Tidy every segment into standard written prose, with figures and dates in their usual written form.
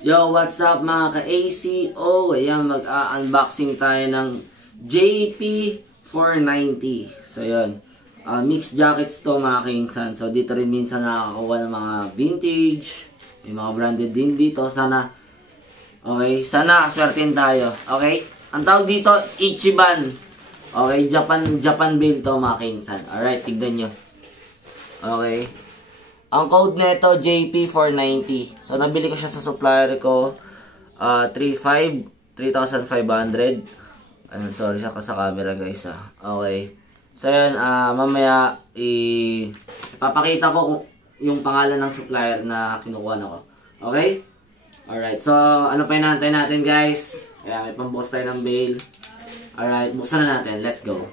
Yo, what's up mga ka-ACO? Ayan, mag-unboxing tayo ng JP490. So, yun. Mixed jackets to mga kainsan. So, dito rin minsan nakakakuha ng mga vintage. May mga branded din dito. Sana, okay, sana kaswertin tayo. Okay? Ang tawag dito, Ichiban. Okay, Japan build to mga kainsan. Alright, tignan nyo. Okay. Ang code nito JP490. So nabili ko siya sa supplier ko 3,500. Ayun, sorry sa camera guys Okay. So yun, mamaya ipapakita ko yung pangalan ng supplier na kinukuha na ko. Okay? Alright, so ano pa inaantay natin guys? Kaya may pambukas tayo ng bail. Alright, buksan na natin. Let's go.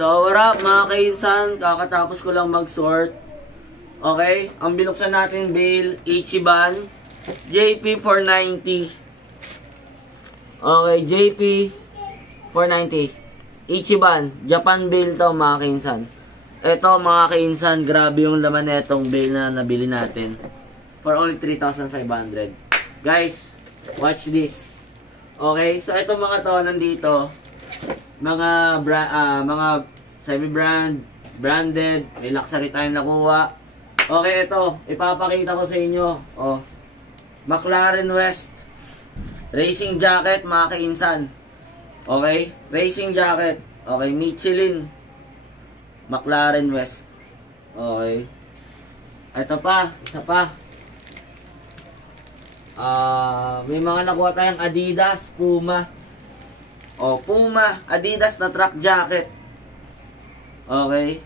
So, what up mga kainsan? Kakatapos ko lang mag-sort. Okay? Ang binuksan natin bail, Ichiban, JP490. Okay, JP490. Ichiban, Japan bail to mga kainsan. Ito mga kainsan, grabe yung laman netong bail na nabili natin. For only 3,500. Guys, watch this. Okay, so ito mga to nandito. Mga semi-brand, branded, may luxury tayong nakuha. Okay, ito, ipapakita ko sa inyo. Oh, McLaren West racing jacket mga kainsan. Okay, racing jacket. Okay, Michelin McLaren West. Okay. Ito pa, isa pa. May mga nakuha tayong Adidas, Puma. O, Puma, Adidas na track jacket. Okay.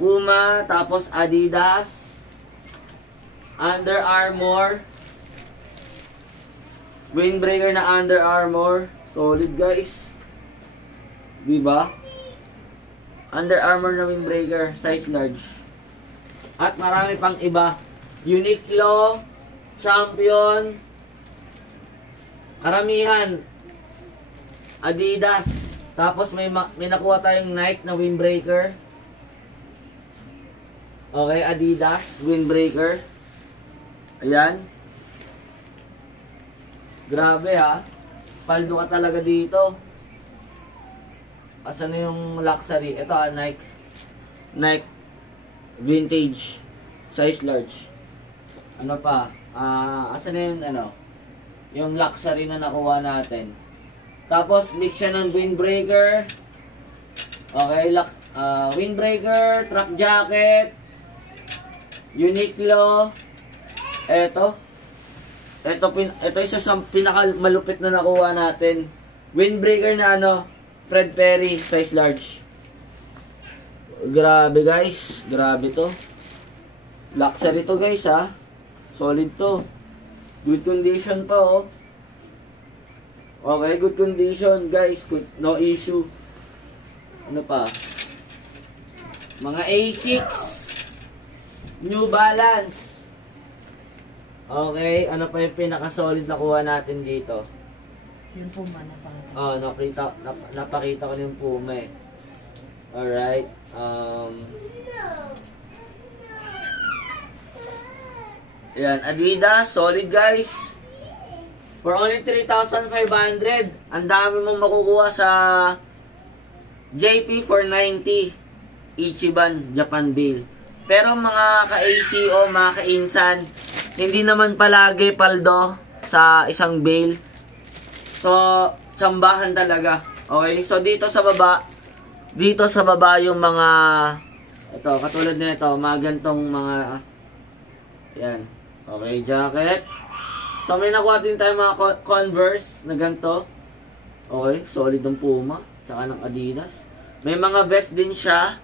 Puma, tapos Adidas. Under Armour. Windbreaker na Under Armour. Solid guys. Diba? Under Armour na windbreaker. Size large. At marami pang iba. Uniqlo. Champion. Karamihan. Adidas. Tapos may nakuha tayong Nike na windbreaker. Okay, Adidas windbreaker. Ayan. Grabe ha. Paldo ka talaga dito. Asan na yung luxury? Ito Nike. Nike vintage. Size large. Ano pa? Asan na yung yung luxury na nakuha natin? Tapos, mix siya ng windbreaker. Okay, windbreaker, truck jacket, Uniqlo. Ito isa sa pinakamalupit na nakuha natin. Windbreaker na Fred Perry, size large. Grabe guys, grabe to. Luxury to guys ha. Solid to. Good condition pa oh. Okay, good condition guys, good, no issue. Ano pa? Mga Asics, New Balance. Okay, ano pa yung pinaka-solid na kuha natin dito? Yung Puma na pangit. Oh, napakita ko yung Puma eh. Alright, Ayan, Adidas, solid guys. For only 3,500, ang dami mong makukuha sa JP490 Ichiban Japan bail. Pero mga ka-ACO, mga ka-insan, hindi naman palagi paldo sa isang bail. So, tsambahan talaga. Okay? So, dito sa baba yung mga, ito, katulad na ito, mga gantong mga, yan. Okay, jacket. So, may nakuha din tayo mga Converse na ganito. Okay, solid ng Puma. Tsaka ng Adidas. May mga vest din siya.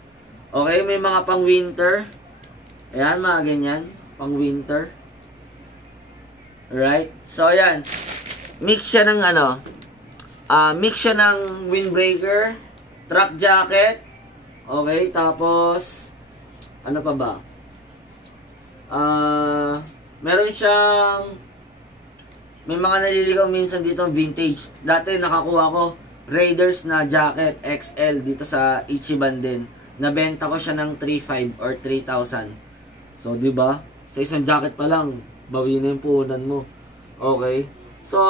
Okay, may mga pang winter. Ayan, mga ganyan. Pang winter. Alright. So, ayan. Mix siya ng mix siya ng windbreaker, truck jacket. Okay, tapos, ano pa ba? Meron siyang may mga naliligaw minsan dito vintage. Dati nakakuha ko Raiders na jacket XL dito sa Ichiban din. Nabenta ko siya ng 3,500 or 3,000. So, di ba? Sa isang jacket pa lang, bawi na yung puhunan mo. Okay? So,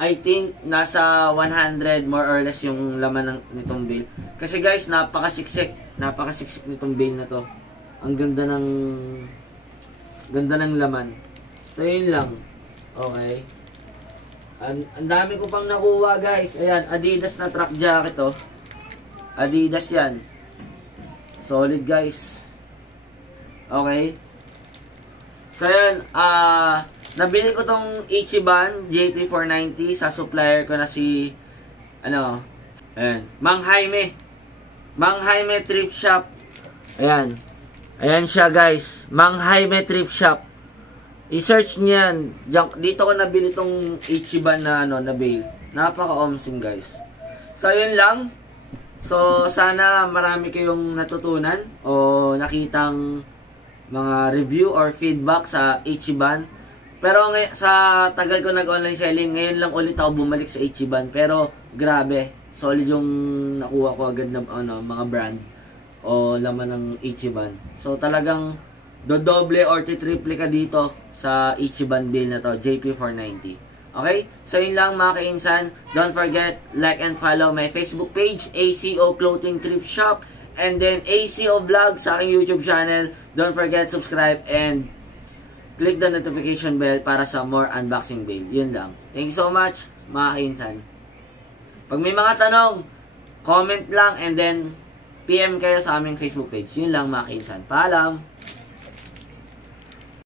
I think nasa 100 more or less yung laman nitong bail. Kasi guys, napakasiksik nitong bail na to. Ang ganda ng laman. So, yun lang. Okay. Ang dami ko pang nakuha guys. Ayan, Adidas na truck jacket oh. Adidas yan. Solid guys. Okay. So ayan, nabili ko tong Ichiban JP490 sa supplier ko na si ayan, Mang Jaime Thrift Shop. Ayan. Ayan siya guys. Mang Jaime Thrift Shop. I-search niyan. Dito ko nabili tong Ichiban na na bail. Napaka-omsim guys. So, yun lang. So, sana marami kayong natutunan o nakitang mga review or feedback sa Ichiban. Pero sa tagal ko nag-online selling, ngayon lang ulit ako bumalik sa Ichiban. Pero, grabe, solid yung nakuha ko agad na mga brand o laman ng Ichiban. So, talagang dodoble or triple ka dito sa Ichiban bill na to, JP490. Okay? So, yun lang mga kainsan. Don't forget, like and follow my Facebook page, ACO Clothing Thrift Shop, and then ACO Vlog sa aking YouTube channel. Don't forget, subscribe and click the notification bell para sa more unboxing bail. Yun lang. Thank you so much, mga kainsan. Pag may mga tanong, comment lang and then PM kayo sa aming Facebook page. Yun lang mga kainsan. Paalam!